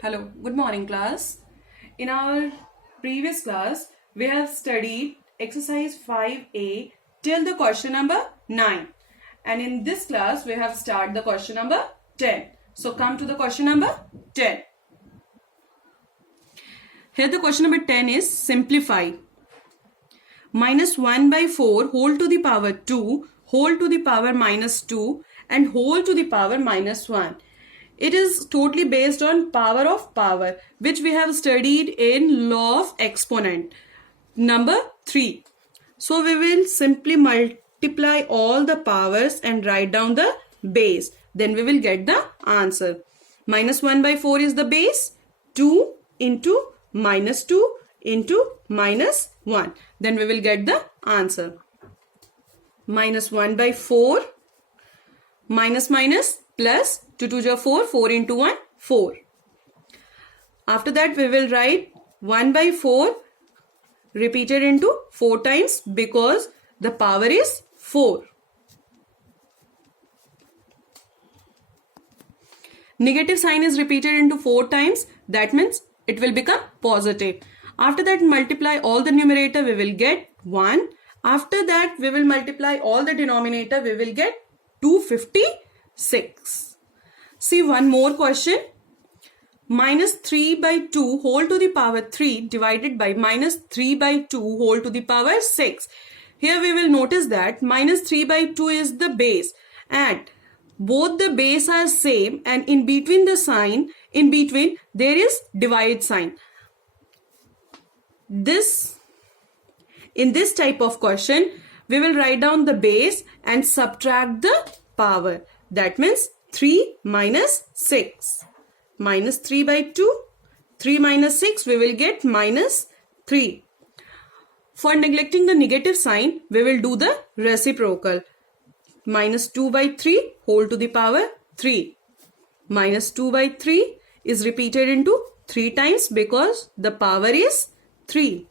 Hello, good morning class. In our previous class, we have studied exercise 5A till the question number 9. And in this class, we have started the question number 10. So come to the question number 10. Here the question number 10 is simplify. Minus 1 by 4 whole to the power 2, whole to the power minus 2 and whole to the power minus 1. It is totally based on power of power, which we have studied in law of exponent. Number 3. So we will simply multiply all the powers and write down the base. Then we will get the answer. Minus 1 by 4 is the base. 2 into minus 2 into minus 1. Then we will get the answer. Minus 1 by 4 minus minus plus 2 2 is 4, 4 into 1, 4. After that we will write 1 by 4 repeated into 4 times because the power is 4. Negative sign is repeated into 4 times, that means it will become positive. After that multiply all the numerator, we will get 1. After that we will multiply all the denominator, we will get 256. See one more question. Minus 3 by 2 whole to the power 3 divided by minus 3 by 2 whole to the power 6. Here we will notice that minus 3 by 2 is the base and both the base are same and in between the sign, in between there is divide sign. In this type of question, we will write down the base and subtract the power. That means 3 minus 6. Minus 3 by 2. 3 minus 6, we will get minus 3. For neglecting the negative sign, we will do the reciprocal. Minus 2 by 3 whole to the power 3. Minus 2 by 3 is repeated into 3 times because the power is 3.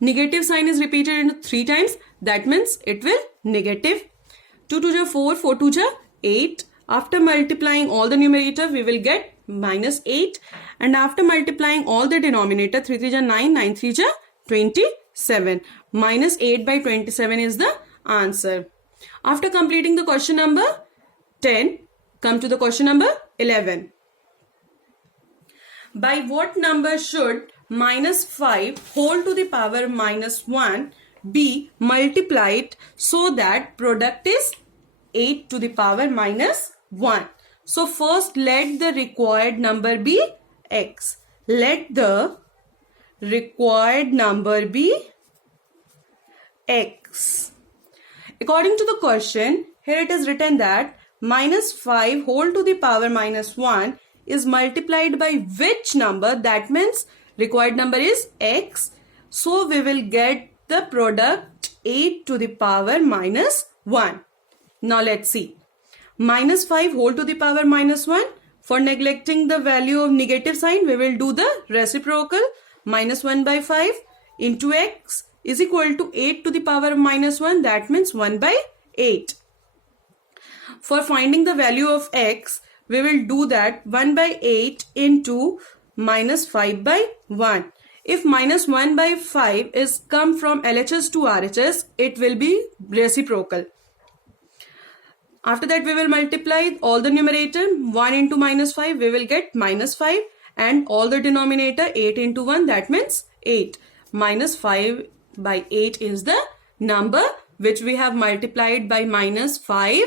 Negative sign is repeated into 3 times, that means it will negative. 2 2 is 4, 4 2 is 8. After multiplying all the numerator, we will get minus 8. And after multiplying all the denominator, 3 3 is 9, 9 3 is 27. Minus 8 by 27 is the answer. After completing the question number 10, come to the question number 11. By what number should minus 5 whole to the power minus 1 be multiplied so that product is 8 to the power minus 1. So first let the required number be x. Let the required number be x. According to the question, here it is written that minus 5 whole to the power minus 1 is multiplied by which number? That means required number is x. So we will get the product 8 to the power minus 1. Now let's see. Minus 5 whole to the power minus 1. For neglecting the value of negative sign, we will do the reciprocal. Minus 1 by 5 into x is equal to 8 to the power minus 1. That means 1 by 8. For finding the value of x, we will do that 1 by 8 into minus 5 by 1. If minus 1 by 5 is come from LHS to RHS, it will be reciprocal. After that we will multiply all the numerator. 1 into minus 5, we will get minus 5 and all the denominator 8 into 1, that means 8. Minus 5 by 8 is the number which we have multiplied by minus 5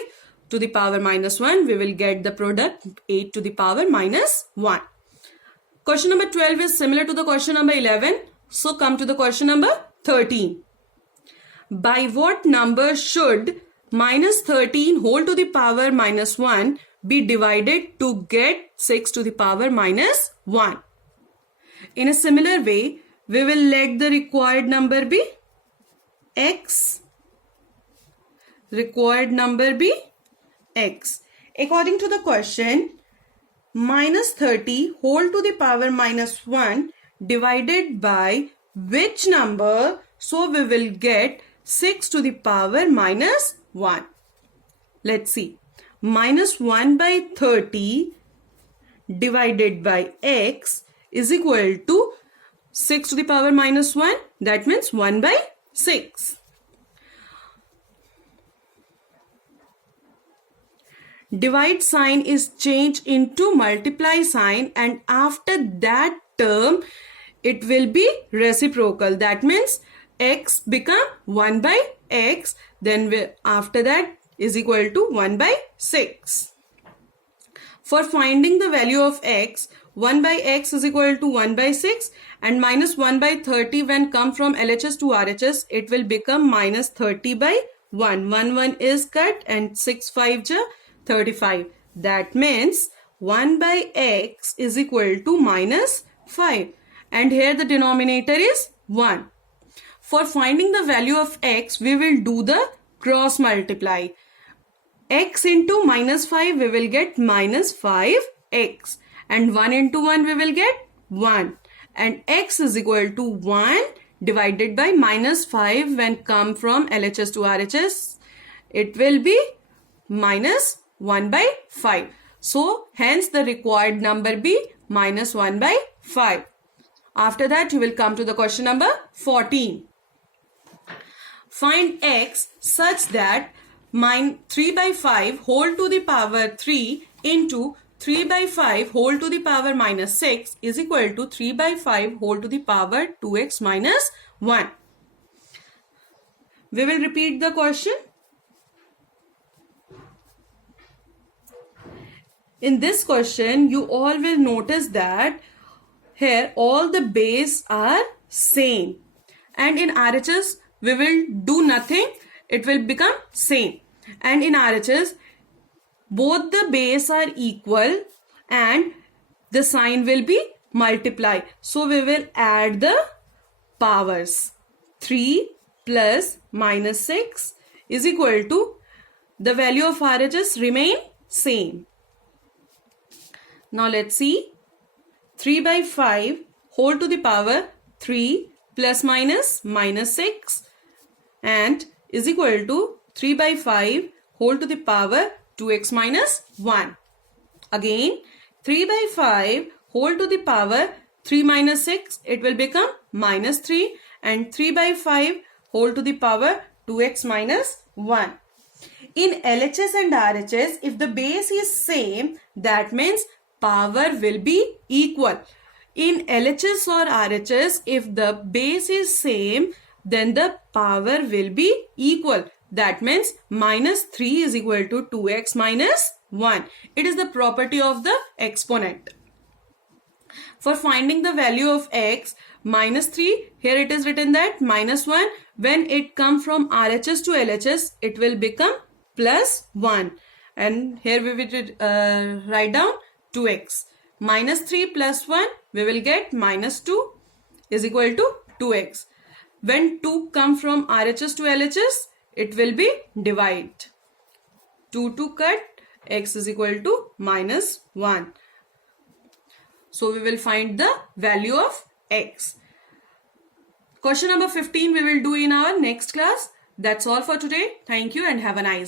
to the power minus 1. We will get the product 8 to the power minus 1. Question number 12 is similar to the question number 11. So come to the question number 13. By what number should minus 13 whole to the power minus 1 be divided to get 6 to the power minus 1? In a similar way, we will let the required number be x. Required number be x. According to the question, minus 30 whole to the power minus 1 divided by which number? So we will get 6 to the power minus 1. Let's see. Minus 1 by 30 divided by x is equal to 6 to the power minus 1. That means 1 by 6. Divide sign is changed into multiply sign, and after that term it will be reciprocal. That means x become 1 by x, then after that is equal to 1 by 6. For finding the value of x, 1 by x is equal to 1 by 6, and minus 1 by 30 when come from LHS to RHS, it will become minus 30 by 1. 1 is cut and 6 5 ja 35. That means 1 by x is equal to minus 5, and here the denominator is 1. For finding the value of x, we will do the cross multiply. X into minus 5 we will get minus 5x, and 1 into 1 we will get 1, and x is equal to 1 divided by minus 5 when come from LHS to RHS, it will be minus 1 by 5. So hence the required number be minus 1 by 5. After that you will come to the question number 14. Find x such that 3 by 5 whole to the power 3 into 3 by 5 whole to the power minus 6 is equal to 3 by 5 whole to the power 2x minus 1. We will repeat the question. In this question, you all will notice that here all the base are same, and in RHS we will do nothing, it will become same. And in RHS both the base are equal and the sign will be multiply. So we will add the powers. 3 plus minus 6 is equal to, the value of RHS remain same. Now let's see. 3 by 5 whole to the power 3 plus minus 6 and is equal to 3 by 5 whole to the power 2x minus 1. Again 3 by 5 whole to the power 3 minus 6, it will become minus 3, and 3 by 5 whole to the power 2x minus 1. In LHS and RHS, if the base is same, that means power will be equal. In LHS or RHS, if the base is same, then the power will be equal. That means minus 3 is equal to 2x minus 1. It is the property of the exponent. For finding the value of x, minus 3, here it is written that minus 1, when it comes from RHS to LHS, it will become plus 1. And here we will write down 2x. Minus 3 plus 1, we will get minus 2 is equal to 2x. When 2 come from RHS to LHS, it will be divide. 2 to cut, x is equal to minus 1. So we will find the value of x. Question number 15 we will do in our next class. That's all for today. Thank you and have a nice day.